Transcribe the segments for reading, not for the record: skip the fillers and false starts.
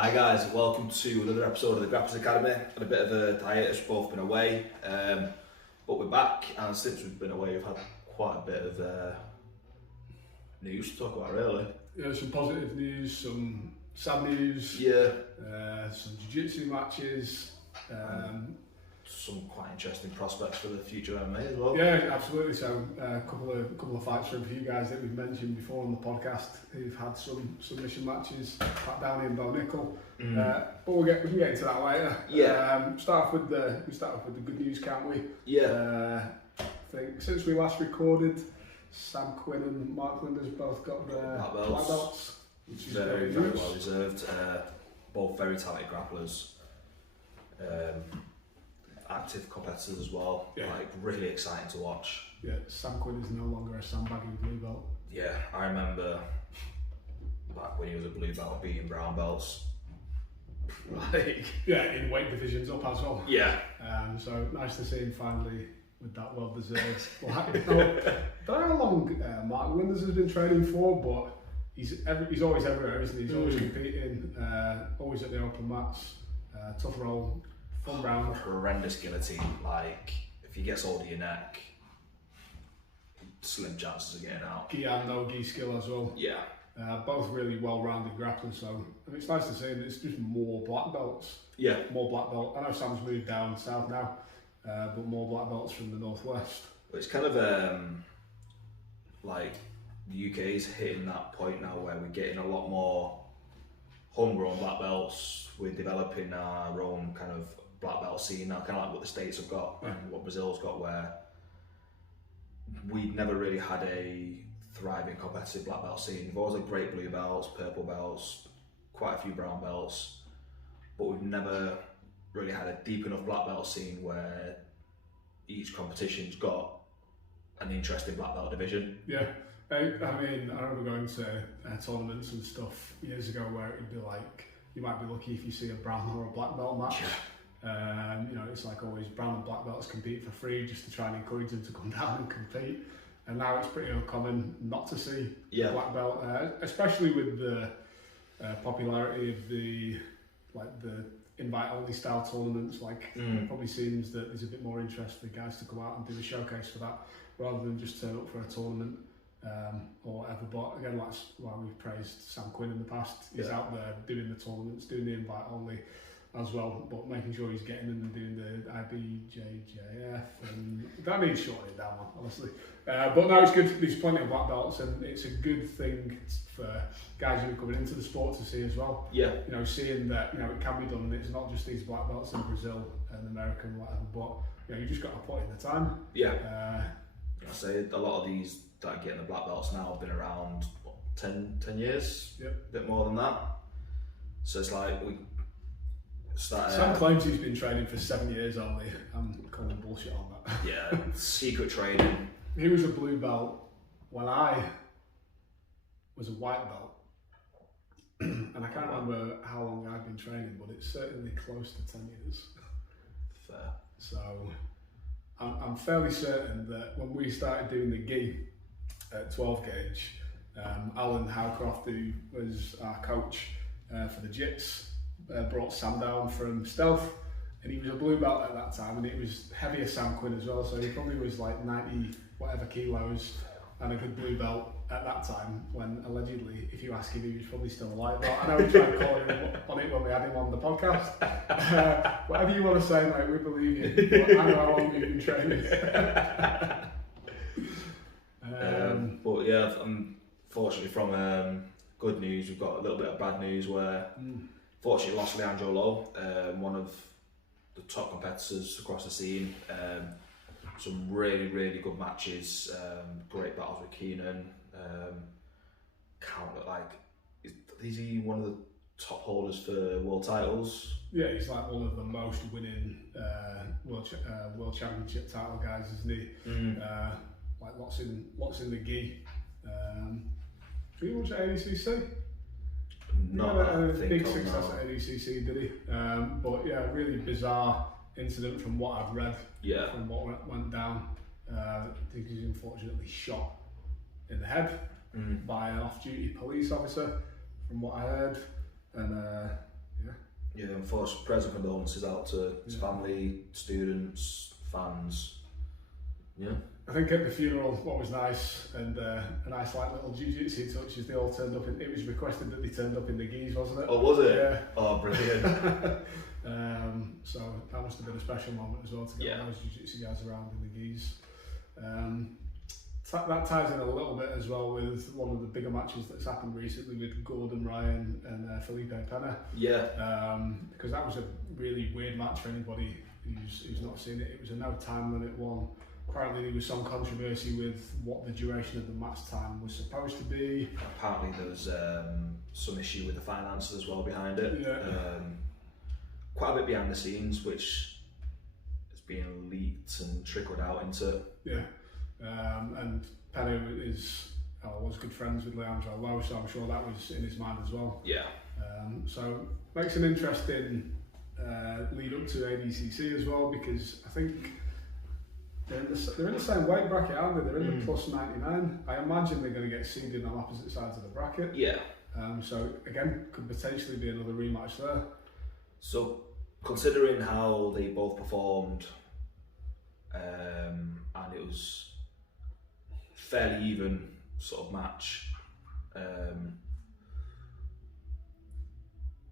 Hi guys, welcome to another episode of the Grapplers Academy. Had a bit of a hiatus, we've both been away, but we're back, and since we've been away we've had quite a bit of news to talk about really. Yeah, some positive news, some sad news, Yeah. some jiu-jitsu matches. Some quite interesting prospects for the future MMA as well. Yeah, absolutely. So a couple of fights from a few guys that we've mentioned before on the podcast who've had some submission matches back down in Bo Nickel. But we can get into that later. Yeah. We start off with the good news, can't we? Yeah. I think since we last recorded, Sam Quinn and Mark Linders both got their black belts, which is very well deserved. Both very talented grapplers. Active competitors as well, like really exciting to watch. Yeah, Sam Quinn is no longer a sandbagging blue belt. Yeah, I remember back when he was a blue belt beating brown belts. Like, yeah, in weight divisions up as well. Yeah. So nice to see him finally with that well deserved. I don't know how long Mark Linders has been training for, but he's always everywhere, isn't he? He's always competing, always at the open mats, tough roll. Round. Horrendous guillotine, like if he gets hold of your neck, slim chances of getting out. Gi and no gi skill as well. Yeah. Both really well-rounded grapplers, so it's nice to see that it's just more black belts. Yeah. More black belt. I know Sam's moved down south now, but more black belts from the northwest. It's kind of like the UK is hitting that point now where we're getting a lot more homegrown black belts. We're developing our own kind of black belt scene now, kind of like what the States have got and what Brazil's got, where we'd never really had a thriving competitive black belt scene. We've always had great blue belts, purple belts, quite a few brown belts, but we've never really had a deep enough black belt scene where each competition's got an interesting black belt division. Yeah. I mean, I remember going to tournaments and stuff years ago where it'd be like, you might be lucky if you see a brown or a black belt match. You know, it's like always brown and black belts compete for free just to try and encourage them to come down and compete. And now it's pretty uncommon not to see black belt, especially with the popularity of the invite-only style tournaments. Like, it probably seems that there's a bit more interest for guys to go out and do a showcase for that rather than just turn up for a tournament. Or whatever, but again, that's why we've praised Sam Quinn in the past. He's out there doing the tournaments, doing the invite only as well, but making sure he's getting in and doing the IBJJF, and that needs shortening down, honestly. But no, it's good. There's plenty of black belts, and it's a good thing for guys who are coming into the sport to see as well. Yeah. You know, seeing that it can be done, and it's not just these black belts in Brazil and America and whatever, but you just got to put in the time. Yeah. I say a lot of these that are getting the black belts now have been around 10 years, a bit more than that. So it's like we started. Sam claims he's been training for 7 years only. I'm calling bullshit on that. Yeah, secret training. He was a blue belt when I was a white belt. And I can't remember how long I've been training, but it's certainly close to 10 years. Fair. So I'm fairly certain that when we started doing the gi at 12 gauge, Alan Howcroft, who was our coach for the Jits, brought Sam down from Stealth, and he was a blue belt at that time, and it was heavier Sam Quinn as well, so he probably was like 90 whatever kilos and a good blue belt at that time, when allegedly, if you ask him, he was probably still a light belt. I know we tried calling him on it when we had him on the podcast. Whatever you want to say, mate, we believe you. But I know how long you've been training. But yeah, unfortunately from good news, we've got a little bit of bad news where fortunately lost Leandro Lowe, one of the top competitors across the scene. Some really good matches, great battles with Keenan. Is he one of the top holders for world titles? Yeah, he's like one of the most winning world championship title guys, isn't he? Like lots in the gi. Did he watch at ADCC? Not he had a big so, success no. at ADCC, did he? But yeah, really bizarre incident from what I've read. Yeah. From what went down. I think he was unfortunately shot in the head by an off-duty police officer, from what I heard. And Yeah, and first present condolences out to his family, students, fans. Yeah. I think at the funeral, what was nice and a nice like little jiu-jitsu touch is they all turned up. It was requested that they turned up in the gis, wasn't it? Oh, was it? Yeah. Oh, brilliant. So that must have been a special moment as well to get those jiu-jitsu guys around in the gis. That ties in a little bit as well with one of the bigger matches that's happened recently with Gordon Ryan and Felipe Pena. Yeah. Because that was a really weird match for anybody who's not seen it. It was a no time limit one. Apparently there was some controversy with what the duration of the match time was supposed to be. Apparently there was some issue with the finances as well behind it. Yeah. Quite a bit behind the scenes, which has been leaked and trickled out into. Yeah. And Pena was good friends with Leandro Lo, so I'm sure that was in his mind as well. Yeah. So makes an interesting lead up to ADCC as well, because I think they're in the same weight bracket, aren't they? They're in the plus 99. I imagine they're going to get seeded on opposite sides of the bracket. Yeah. So again, could potentially be another rematch there. So considering how they both performed, and it was fairly even sort of match,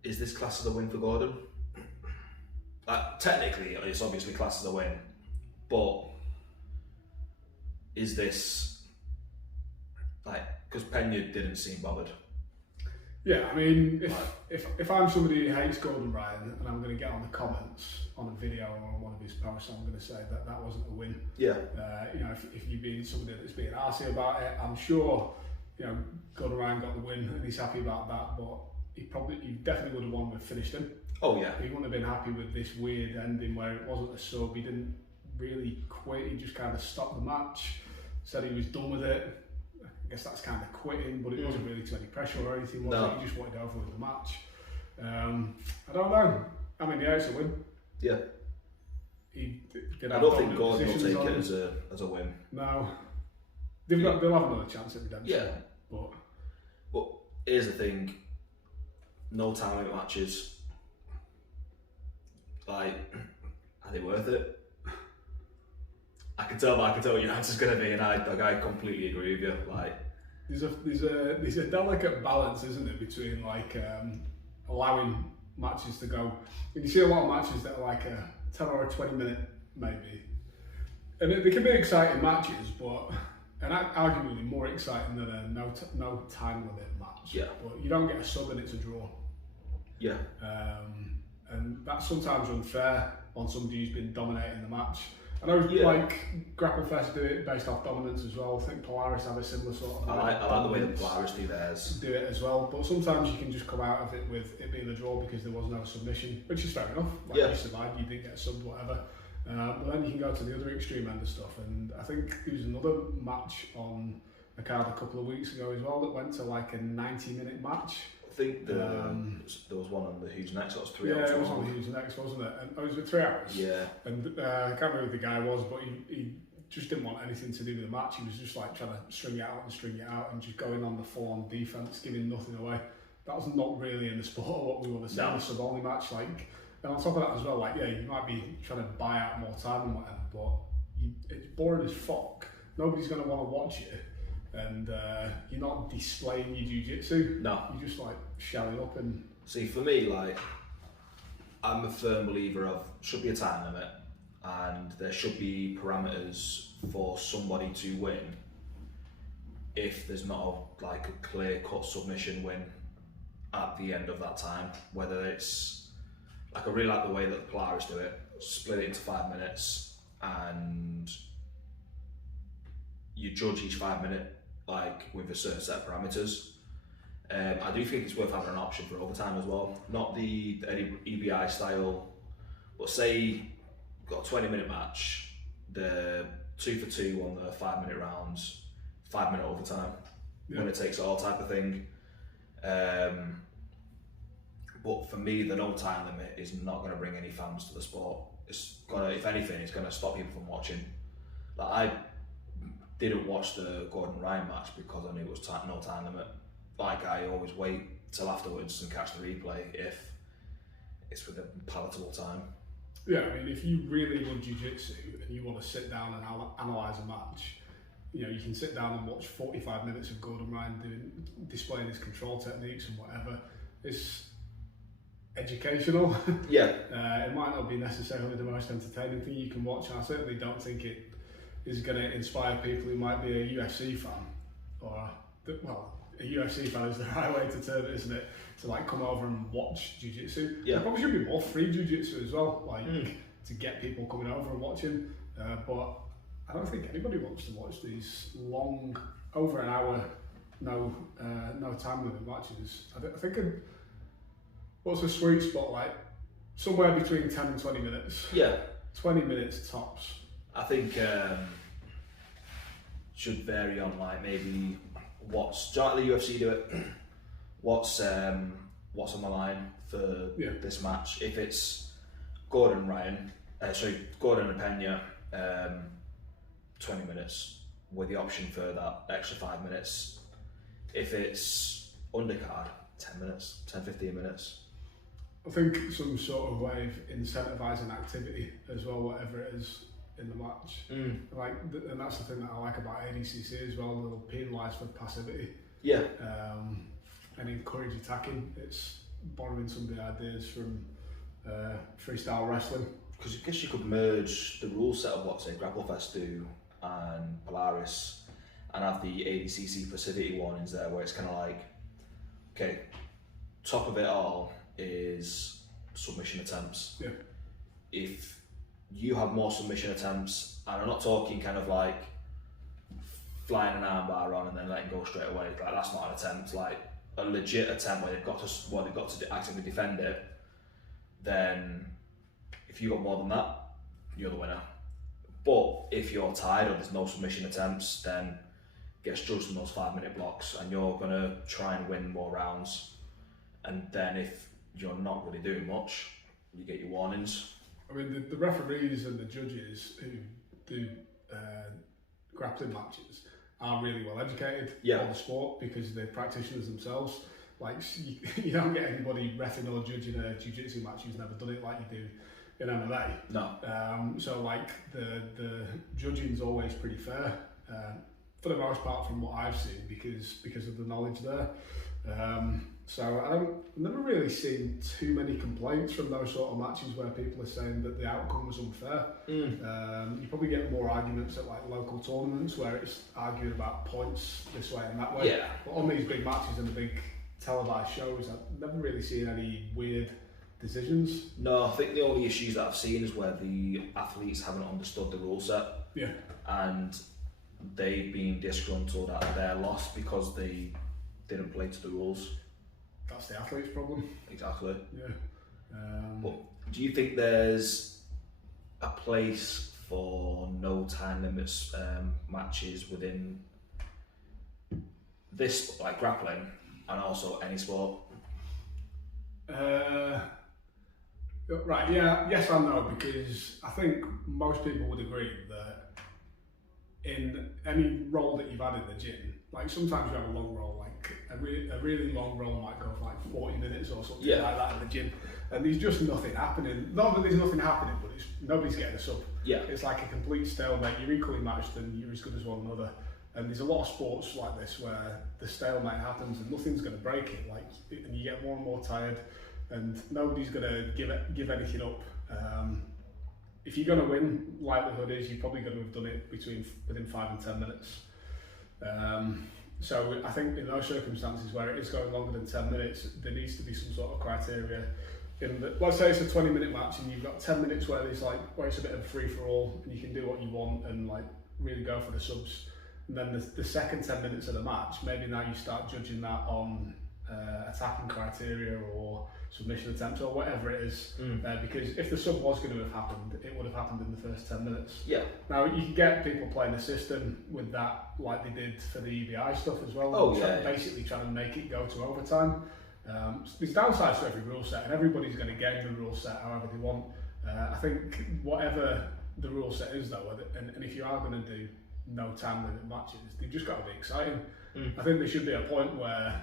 is this class as a win for Gordon? Technically, it's obviously classed as a win, but is this because Pena didn't seem bothered? Yeah, I mean, if I'm somebody who hates Gordon Ryan and I'm going to get on the comments on a video or on one of his posts, I'm going to say that wasn't a win. Yeah. If you've been somebody that's being arsy about it, I'm sure Gordon Ryan got the win and he's happy about that, but he definitely would have won with finished him. Oh yeah. He wouldn't have been happy with this weird ending where it wasn't a sub. He didn't really quit. He just kind of stopped the match, said he was done with it. I guess that's kind of quitting, but it wasn't really to any pressure or anything, was it? He just wanted over with the match. I don't know. I mean, yeah, it's a win. Yeah. I don't think Gordon will take it as a win. No. They'll have another chance at redemption. Yeah. But here's the thing. No time limit matches. Are they worth it? I can tell what your answer's going to be, and I completely agree with you. There's a delicate balance, isn't it, between allowing matches to go. And you see a lot of matches that are like a 10 or a 20 minute maybe, and they can be exciting matches, and arguably more exciting than a no time limit match. Yeah. But you don't get a sub and it's a draw. Yeah. And that's sometimes unfair on somebody who's been dominating the match. I know, Grapple Fest do it based off dominance as well. I think Polaris have a similar sort of. I like the way that Polaris do theirs. Do it as well, but sometimes you can just come out of it with it being a draw because there was no submission, which is fair enough. You survived, you didn't get subbed, whatever. But then you can go to the other extreme end of stuff, and I think there was another match on the card a couple of weeks ago as well that went to like a 90-minute match. I think there was one on the Who's Next. That was 3 hours. Yeah, it was on the Who's Next, wasn't it? And it was 3 hours. Yeah. And I can't remember who the guy was, but he just didn't want anything to do with the match. He was just like trying to string it out and just going on the full-on defence, giving nothing away. That was not really in the sport of what we want to see in a sub-only match. And on top of that as well, you might be trying to buy out more time and whatever, but it's boring as fuck. Nobody's going to want to watch you. And you're not displaying your jiu-jitsu. No. You're just shelling up and... See, for me, I'm a firm believer of should be a time limit and there should be parameters for somebody to win if there's not a clear-cut submission win at the end of that time. Whether it's... I really like the way that the Polaris do it. Split it into 5 minutes and you judge each 5 minute with a certain set of parameters. I do think it's worth having an option for overtime as well. Not the EBI style, but say you've got a 20-minute match, the 2 for 2 on the 5 minute rounds, 5 minute overtime, winner takes it all type of thing. But for me, the no time limit is not going to bring any fans to the sport. It's gonna, if anything, it's going to stop people from watching. I didn't watch the Gordon Ryan match because I knew it was no time limit. I always wait till afterwards and catch the replay it's with a palatable time. Yeah, I mean, if you really love jiu-jitsu and you want to sit down and analyse a match, you know, you can sit down and watch 45 minutes of Gordon Ryan displaying his control techniques and whatever. It's educational. Yeah. It might not be necessarily the most entertaining thing you can watch, and I certainly don't think it is going to inspire people who might be a UFC fan, or, well, a UFC fan is the right way to term it, isn't it? To like come over and watch jiu-jitsu. Yeah. There probably should be more free jiu-jitsu as well, like to get people coming over and watching. But I don't think anybody wants to watch these long, over an hour, no time limit matches. I think what's a sweet spot, like somewhere between 10 and 20 minutes. Yeah. 20 minutes tops. I think should vary on like maybe what's like the UFC do it. What's on the line for this match? If it's Gordon and Pena, 20 minutes with the option for that extra 5 minutes. If it's undercard, 10-15 minutes. I think some sort of way of incentivising activity as well, whatever it is in the match. Like, and that's the thing that I like about ADCC as well. They'll penalise for passivity. Yeah. And encourage attacking. It's borrowing some of the ideas from freestyle wrestling. Because I guess you could merge the rule set of what, say, Grapplefest do and Polaris, and have the ADCC passivity warnings there, where it's kind of like, okay, top of it all is submission attempts. Yeah. If you have more submission attempts, and I'm not talking kind of like flying an armbar on and then letting go straight away, like that's not an attempt, like a legit attempt where they've got to actively defend it, then if you got more than that, you're the winner. But if you're tied or there's no submission attempts, then gets judged in those 5-minute blocks, and you're gonna try and win more rounds. And then if you're not really doing much, you get your warnings. I mean, the referees and the judges who do grappling matches are really well educated on the sport because they're practitioners themselves. Like, you don't get anybody reffing or judging a jiu-jitsu match who's never done it like you do in MMA. No. So like the judging's always pretty fair for the most part from what I've seen because of the knowledge there. So I've never really seen too many complaints from those sort of matches where people are saying that the outcome was unfair. You probably get more arguments at like local tournaments where it's argued about points this way and that way. Yeah. But on these big matches and the big televised shows, I've never really seen any weird decisions. No, I think the only issues that I've seen is where the athletes haven't understood the rule set. Yeah. And they've been disgruntled at their loss because they didn't play to the rules. That's the athlete's problem. Exactly. Yeah. But do you think there's a place for no time limits matches within this, like grappling, and also any sport? Right, yeah, yes and no, because I think most people would agree that in any role that you've had in the gym, like sometimes you have a long roll, like a really long roll might go for like 40 minutes or something like that in the gym, and there's just nothing happening. Not that there's nothing happening, but nobody's getting a sub. Yeah. It's like a complete stalemate. You're equally matched and you're as good as one another. And there's a lot of sports like this where the stalemate happens and nothing's going to break it. Like, and you get more and more tired, and nobody's going to give anything up. If you're going to win, likelihood is you're probably going to have done it within 5 and 10 minutes. So I think in those circumstances where it is going longer than 10 minutes, there needs to be some sort of criteria. Let's say it's a 20-minute match and you've got 10 minutes where it's a bit of a free-for-all and you can do what you want and like really go for the subs. And then the second 10 minutes of the match, maybe now you start judging that on attacking criteria or submission attempts or whatever it is. Because if the sub was going to have happened, it would have happened in the first 10 minutes. Yeah. Now, you can get people playing the system with that like they did for the EBI stuff as well. Basically trying to make it go to overtime. There's downsides to every rule set, and everybody's going to game the rule set however they want. I think whatever the rule set is though, and if you are going to do no time limit matches, they've just got to be exciting. I think there should be a point where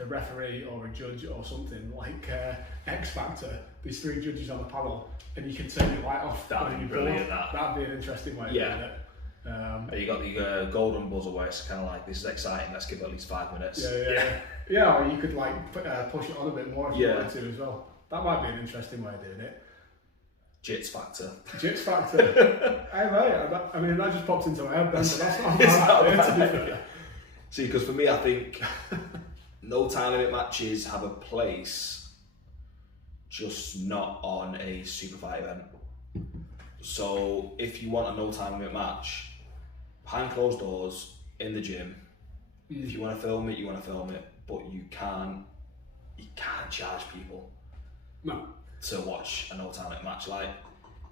the referee or a judge or something like X Factor. There's 3 judges on the panel, and you can turn your light off. That'd be brilliant. That'd be an interesting way of doing it. You got the golden buzzer where it's kind of like, this is exciting, let's give it at least 5 minutes. Yeah, or you could like push it on a bit more if you wanted to as well. That might be an interesting way of doing it. Jits Factor. Jits Factor. Hey mate, I mean that just popped into my head then, but that's not a bad idea, to be fair. See, because for me, I think no time limit matches have a place, just not on a super fight event. So if you want a no time limit match, behind closed doors in the gym, if you want to film it, you want to film it, but you can't charge people to watch a no time limit match. Like,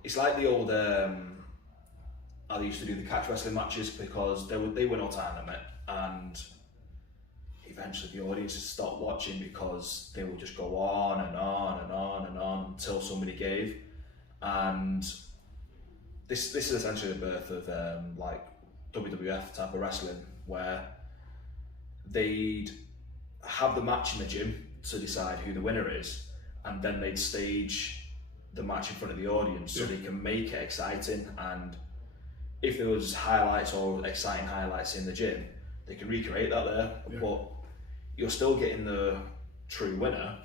it's like the old how they used to do the catch wrestling matches, because they were no time limit, and eventually the audiences stopped watching because they would just go on and on and on and on until somebody gave. And this is essentially the birth of like WWF type of wrestling, where they'd have the match in the gym to decide who the winner is, and then they'd stage the match in front of the audience so they can make it exciting. And if there was highlights or exciting highlights in the gym, they can recreate that there, but you're still getting the true winner.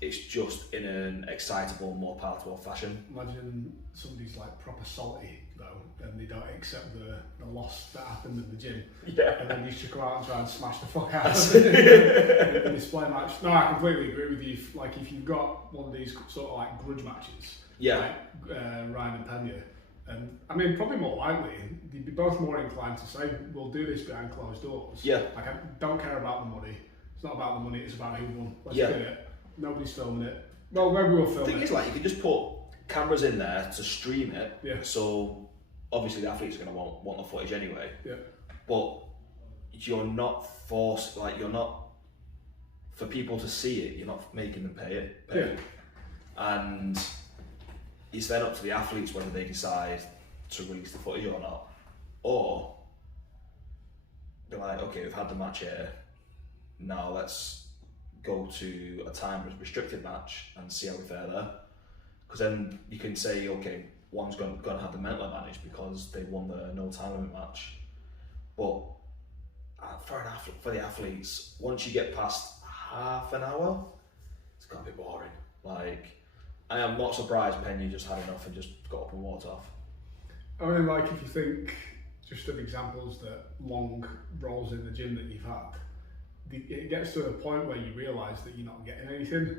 It's just in an excitable, more palatable fashion. Imagine somebody's like proper salty though, and they don't accept the loss that happened in the gym. And then you should come out and try and smash the fuck out of it in a display match. No, I completely agree with you. Like if you've got one of these sort of like grudge matches, like Ryan and Pena, and I mean probably more likely they'd be both more inclined to say, we'll do this behind closed doors. Like I don't care about the money. It's not about the money, it's about who won. Let's do it. Nobody's filming it. Well, maybe we'll film it. The thing is, like, you can just put cameras in there to stream it. So obviously the athletes are going to want the footage anyway. But you're not forced, like, you're not, for people to see it, you're not making them pay it. And it's then up to the athletes whether they decide to release the footage or not. Or they're like, okay, we've had the match here, now let's go to a time restricted match and see how we fare there. Because then you can say, okay, one's going to have the mental advantage because they won the no time limit match. But for the athletes, once you get past half an hour, it's going to be boring. Like, I am not surprised Pena just had enough and just got up and walked off. I mean, like, if you think just of examples that long roles in the gym that you've had, it gets to a point where you realise that you're not getting anything.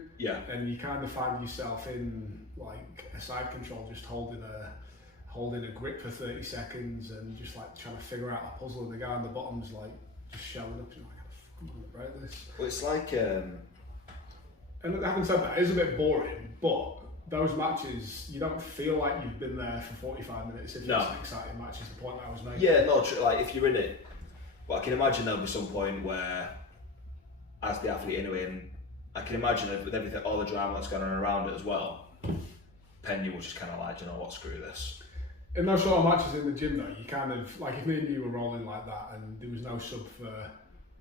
And you kind of find yourself in like a side control, just holding a grip for 30 seconds and just like trying to figure out a puzzle, and the guy on the bottom's like just showing up and like, I'm gonna write this. Well, it's like and having said that, it is a bit boring, but those matches, you don't feel like you've been there for 45 minutes if it's an exciting match, is the point that I was making. Like if you're in it, but I can imagine there'll be some point where, as the athlete anyway, and I can imagine that with everything, all the drama that's going on around it as well, Pena was just kind of like, you know what, screw this. In those sort of matches in the gym though, you kind of, like if me and you were rolling like that and there was no sub for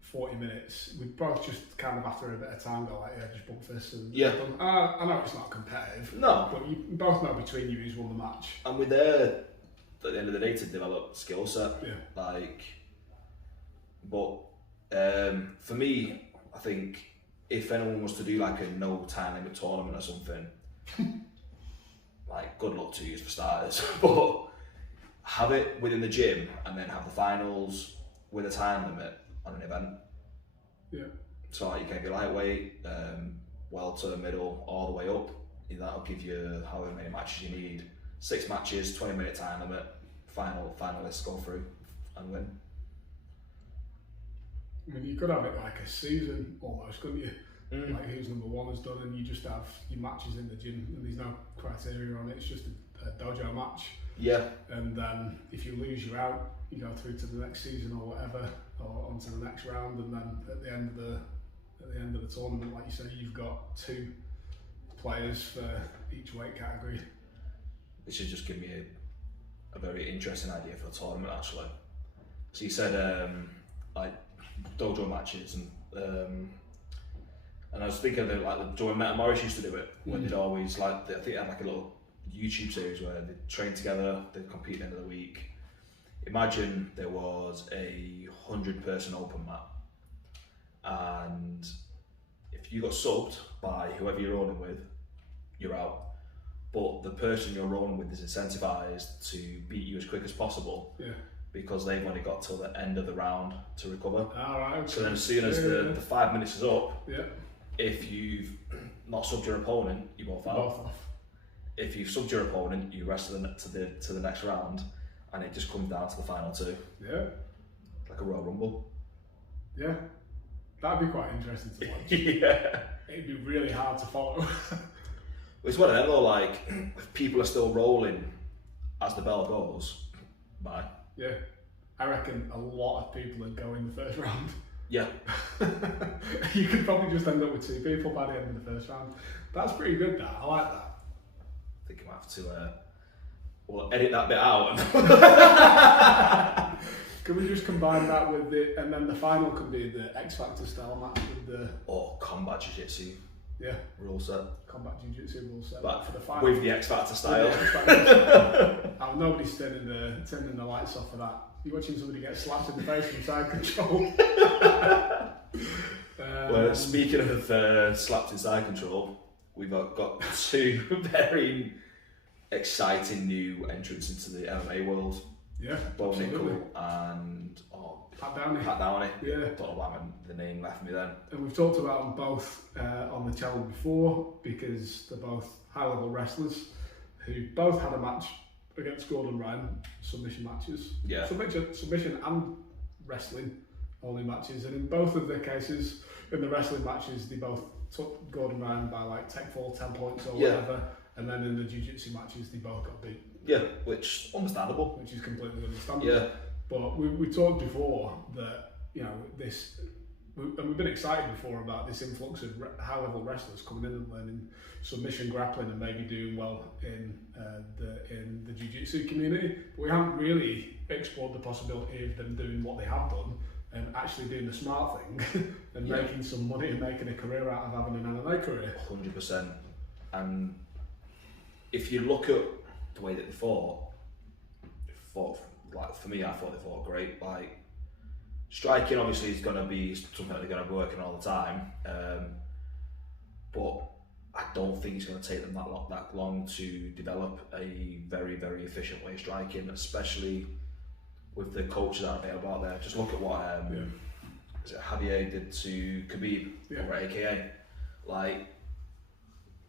40 minutes, we'd both just kind of after a bit of time go like, just bump this and I know it's not competitive, but you both know between you who's won the match. And we're there at the end of the day to develop skill set. Like, but for me, I think if anyone was to do like a no time limit tournament or something, like good luck to you for starters, but have it within the gym and then have the finals with a time limit on an event. So like, you can be lightweight, welter, middle, all the way up. That'll give you however many matches you need. 6 matches, 20-minute time limit, finalists go through and win. I mean, you could have it like a season almost, couldn't you? Like who's number one is done, and you just have your matches in the gym, and there's no criteria on it. It's just a dojo match. And then if you lose, you're out. You go through to the next season or whatever, or onto the next round, and then at the end of the tournament, like you say, you've got 2 players for each weight category. This should just give me a very interesting idea for the tournament actually. So you said like dojo matches and And I was thinking of like the Joe and Meta Morris used to do it when they'd always I think they had like a little YouTube series where they'd train together, they'd compete at the end of the week. Imagine there was a 100-person open mat, and if you got subbed by whoever you're rolling with, you're out. But the person you're rolling with is incentivized to beat you as quick as possible. Yeah. Because they've only got till the end of the round to recover. Right, okay. So then as soon as the 5 minutes is up, if you've not subbed your opponent, you're both out. Both off. If you've subbed your opponent, you rest to the next round, and it just comes down to the final two. Yeah. Like a Royal Rumble. Yeah. That'd be quite interesting to watch. Yeah. It'd be really hard to follow. It's one of them though, like, if people are still rolling as the bell goes, bye. Yeah. I reckon a lot of people would go in the first round. Yeah. You could probably just end up with 2 people by the end of the first round. That's pretty good, that. I like that. I think I might have to edit that bit out. Can we just combine that with and then the final could be the X Factor style match with the... Or combat jiu-jitsu. Yeah. Rule set. Combat jiu-jitsu rule set. But for the final. with the X Factor style. Nobody's turning the lights off for that. You're watching somebody get slapped in the face from side control. Well, speaking of slapped in side control, we've got 2 very exciting new entrants into the MMA world. Yeah, Bo Nickel and Pat Downey. Yeah. Don't know why the name left me then. And we've talked about them both on the channel before because they're both high-level wrestlers who both had a match against Gordon Ryan, submission matches. Yeah. Submission and wrestling only matches, and in both of their cases, in the wrestling matches, they both took Gordon Ryan by like tech fall 10 points or whatever, and then in the jiu-jitsu matches, they both got beat. Yeah, which understandable. Which is completely understandable. Yeah. But we talked before that, you know, we've been excited before about this influx of high-level wrestlers coming in and learning submission grappling and maybe doing well in the jiu-jitsu community. But we haven't really explored the possibility of them doing what they have done and actually doing the smart thing and making some money and making a career out of having an MMA career. 100%. And if you look at the way that they fought, like for me, I thought they fought great. Like, striking obviously is going to be something that they're going to be working all the time, but I don't think it's going to take them that long to develop a very, very efficient way of striking, especially with the coaches that are available out there. Just look at what Javier did to Khabib over at AKA. Like,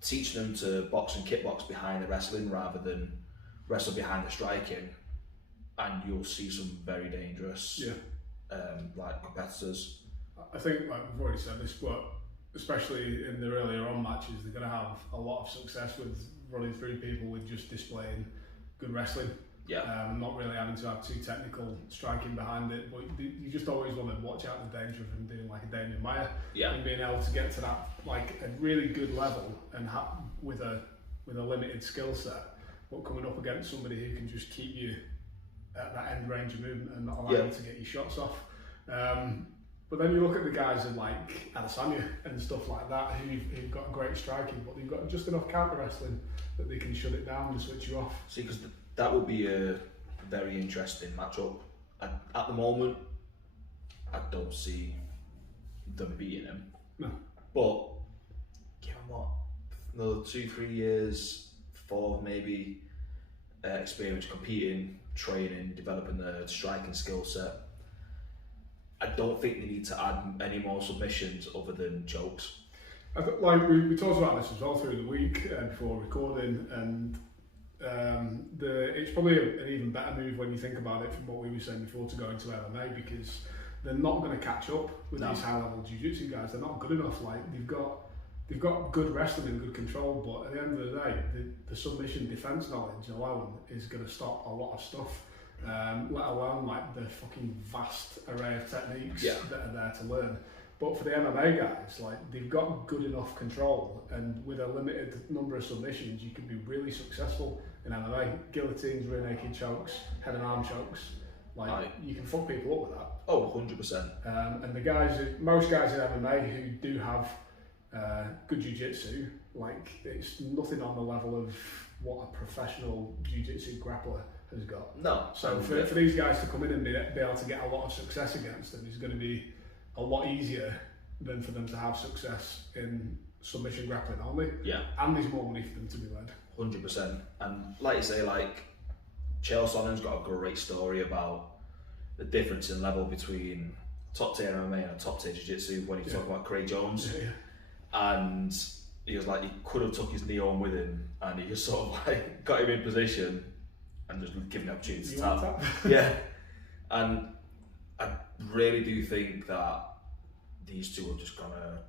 teaching them to box and kickbox behind the wrestling rather than wrestle behind the striking, and you'll see some very dangerous like competitors. I think, like we've already said this, but especially in the earlier on matches, they're going to have a lot of success with running through people with just displaying good wrestling. Yeah. Not really having to have too technical striking behind it, but you just always want to watch out the danger of him doing like a Damian Maia and being able to get to that like a really good level and with a limited skill set, but coming up against somebody who can just keep you at that end range of movement and not allow you to get your shots off. But then you look at the guys in like Adesanya and stuff like that who've got great striking, but they've got just enough counter wrestling that they can shut it down and switch you off. See, because that would be a very interesting matchup. At the moment, I don't see them beating him. No. But give him what, another 2-3 years, 4 maybe, experience competing, training, developing the striking skill set. I don't think they need to add any more submissions other than chokes. I think, like we talked about this as well through the week before recording, and it's probably an even better move when you think about it from what we were saying before to go into MMA, because they're not going to catch up with these high-level jiu-jitsu guys. They're not good enough. Like they've got good wrestling and good control, but at the end of the day, the submission defense knowledge alone is going to stop a lot of stuff. Let alone like the fucking vast array of techniques that are there to learn. But for the MMA guys, like they've got good enough control, and with a limited number of submissions, you can be really successful in MMA. Guillotines, rear naked chokes, head and arm chokes. Like you can fuck people up with that. Oh, 100%. And most guys in MMA who do have good jiu-jitsu, like it's nothing on the level of what a professional jiu-jitsu grappler has got. No. So for these guys to come in and be able to get a lot of success against them is going to be a lot easier than for them to have success in submission grappling only. Yeah. And there's more money for them to be led. 100%. And like you say, like Chael Sonnen's got a great story about the difference in level between top tier MMA and top tier jiu-jitsu when he's talking about Craig Jones. Yeah. And he was like, he could have took his knee on with him and he just sort of like got him in position and just given the opportunity to tap. Yeah. And I really do think that these two are just gonna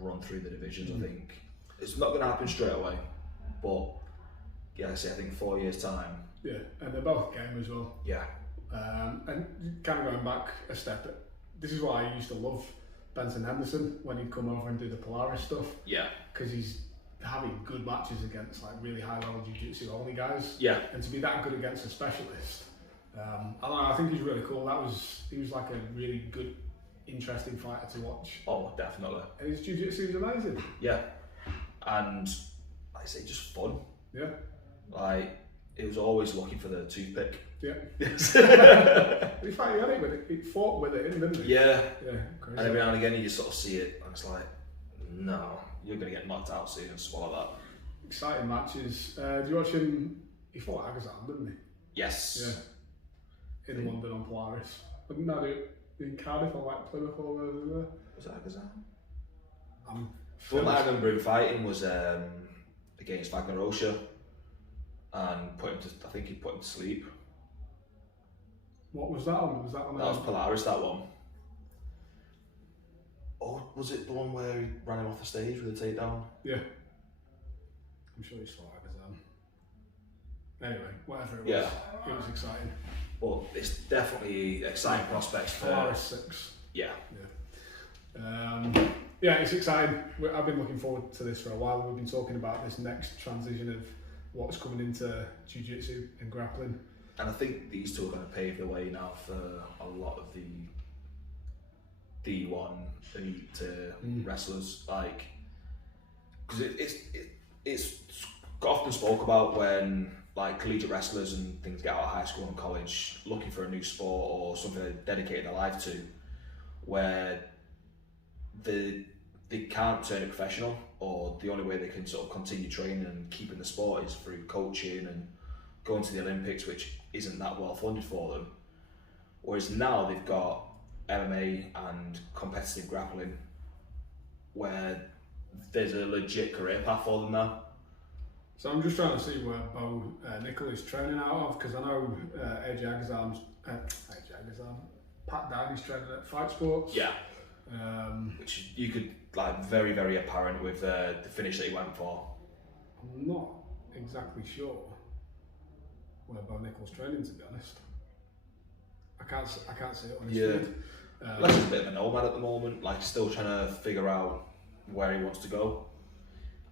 run through the divisions. I think it's not gonna happen straight away, but yeah, I think 4 years time. Yeah, and they're both game as well. Yeah. And kind of going back a step, this is why I used to love Benson Henderson when he'd come over and do the Polaris stuff. Yeah. Because he's having good matches against like really high level jiu-jitsu only guys. Yeah. And to be that good against a specialist, I don't know, I think he's really cool. He was like a really good, interesting fighter to watch. Oh, definitely. And his jiu-jitsu is amazing. Yeah. And like I say, just fun. Yeah. Like, it was always looking for the toothpick. Yeah. In fact, he had it with it. He fought with it, didn't he? Yeah. Yeah. Crazy. And every now and again, you just sort of see it, and it's like, no, you're going to get knocked out soon and swallow that. Exciting matches. Do you watch him? He fought Agazan, didn't he? Yes. Yeah. In London on Polaris. Didn't that do in Cardiff or like Plymouth or wherever? Was that Agazan? The one I remember him fighting was against Wagner Rocha, and I think he put him to sleep. What was that on? Was that on? That was Polaris, that one. Or was it the one where he ran him off the stage with a takedown? Yeah. I'm sure he saw Agazan. Anyway, whatever it was, it was exciting. Well, it's definitely exciting prospects for Polaris 6. Yeah. Yeah, it's exciting. I've been looking forward to this for a while. We've been talking about this next transition of what's coming into jiu-jitsu and grappling. And I think these two are going to pave the way now for a lot of the D1 elite wrestlers, like, because it's often spoke about when like collegiate wrestlers and things get out of high school and college looking for a new sport or something they dedicate their life to, where they can't turn it professional, or the only way they can sort of continue training and keeping the sport is through coaching and going to the Olympics, which isn't that well funded for them. Whereas now they've got MMA and competitive grappling, where there's a legit career path for them now. So I'm just trying to see where Bo Nickel is training out of, because I know AJ Agazar's, Pat Downey's training at Fight Sports. Yeah. Which you could like very, very apparent with the finish that he went for. I'm not exactly sure where Bo Nickel's training, to be honest. I can't see it on his feed. Lex is a bit of a nomad at the moment, like still trying to figure out where he wants to go.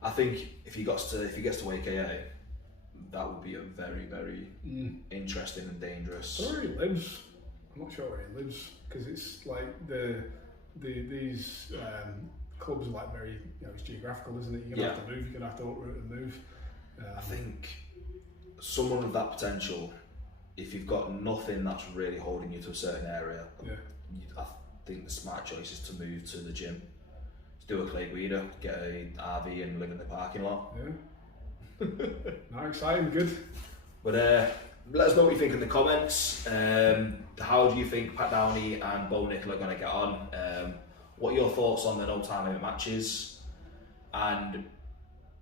I think if he gets to AKA, that would be a very, very interesting and dangerous. Where he lives, I'm not sure where he lives, because it's like these clubs are like very, it's geographical, isn't it? You're gonna have to move. You're gonna have to uproot and move. I think someone with that potential, if you've got nothing that's really holding you to a certain area, I think the smart choice is to move to the gym. Do a Clay Guida, get a RV and live in the parking lot. Yeah. No, exciting, good. But let us know what you think in the comments. How do you think Pat Downey and Bo Nickel are going to get on? What are your thoughts on the no time limit matches? And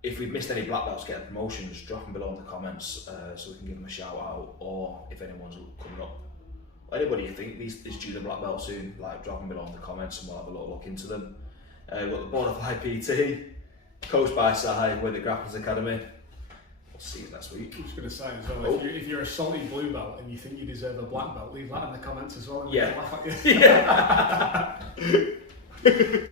if we've missed any black belts getting promotions, drop them below in the comments so we can give them a shout out. Or if anyone's coming up, anybody you think is due the black belt soon, like drop them below in the comments and we'll have a little look into them. We've got the Bonafide PT, coached by Sahai with the Grapplers Academy. We'll see you next week. I'm just going to say as well, if you're a salty blue belt and you think you deserve a black belt, leave that in the comments as well. And yeah. we can laugh at you. Yeah.